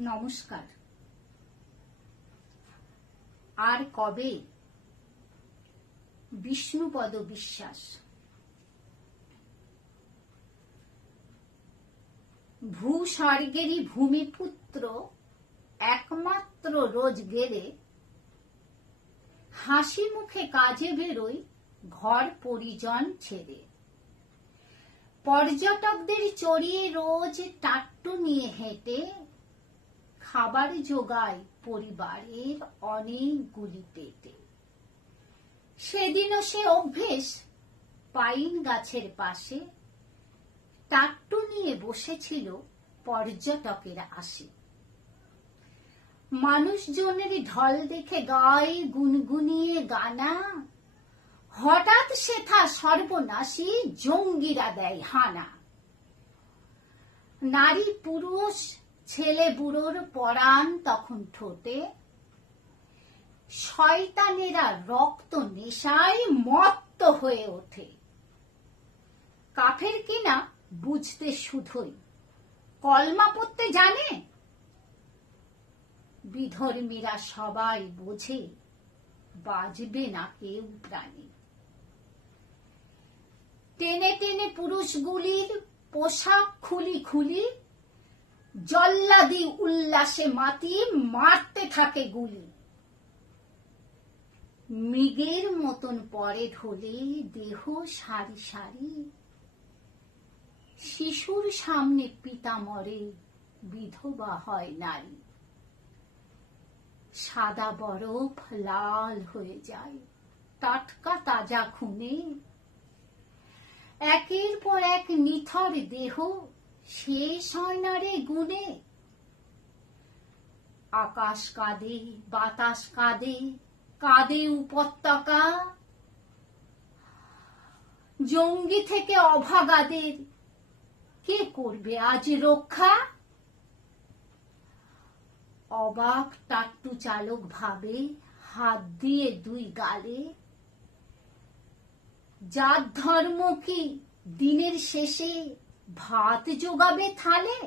নমস্কার। আর কবে? বিষ্ণুপদ বিশ্বাস। ভূস্বর্গেরই ভূমিপুত্র একমাত্র রোজ গেলে হাসি মুখে কাজে বেরোই ঘর পরিজন ছেড়ে। পর্যটকদের চড়িয়ে রোজ টাট্টু নিয়ে হেঁটে খাবার জোগায় পরিবারের অনেকগুলি পেটে। সেদিনও সে অভ্যেস পাইন গাছের পাশে টাট্টু নিয়ে বসেছিল পর্যটকের আসে। মানুষজনের ঢল দেখে গায় গুনগুনিয়ে গানা, হঠাৎ সেথা সর্বনাশী জঙ্গিরা দেয় হানা। নারী পুরুষ ছেলে বুড়োর পরাণ তখন ঠোঁটে, শয়তানেরা রক্ত নেশায় মত্ত হয়ে ওঠে। কাফের কিনা বুঝতে শুধুই, কলমা পড়তে জানে। বিধর্মীরা সবাই বোঝে বাজবে না কেউ প্রাণে। টেনে টেনে পুরুষগুলির পোশাক খুলি খুলি, জল্লাদি উল্লাসে মাতি মারতে থাকে গুলি। মৃগের মতন পরে ঢলে দেহ সারি সারি, শিশুর সামনে পিতা মরে বিধবা হয় নারী। সাদা বরফ লাল হয়ে যায় টাটকা তাজা খুনে, একের পর এক নিথর দেহ শেষ হয় না রে গুণে। আকাশ কাঁদে বাতাস কাঁদে কাঁদে উপত্যকা, জঙ্গি থেকে অভাগাদের কে করবে আজ রক্ষা? অবাক টাট্টু চালক ভাবে হাত দিয়ে দুই গালে, যার ধর্ম কি দিনের শেষে ভাত জোগাবে থালে?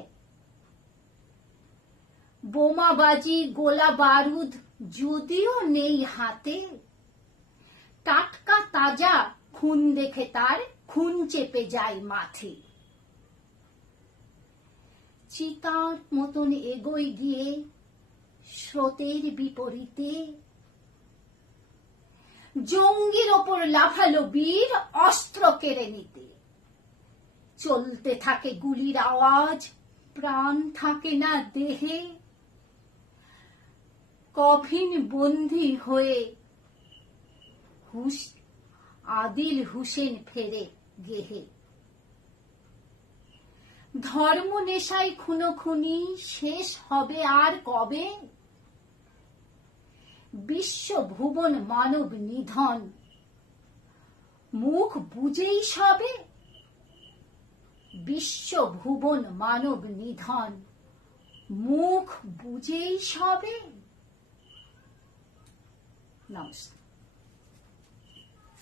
বোমাবাজি গোলা বারুদ যদিও নেই হাতে, টাটকা তাজা খুন দেখে তার খুন চেপে যায় মাথে। চিতার মতন এগোয় গিয়ে স্রোতের বিপরীতে, জঙ্গির ওপর লাফালো বীর অস্ত্র কেড়ে নিতে। চলতে থাকে গুলির আওয়াজ, প্রাণ থাকে না দেহে। কফিন বন্দী হয়ে আদিল হুসেন ফেরে গেহে। ধর্ম নেশায় খুনোখুনি শেষ হবে আর কবে? বিশ্ব ভুবন মানব নিধন মুখ বুঝেই সবে। বিশ্ব ভুবন মানব নিধন মুখ বুঝেই সবে। নমস্কার।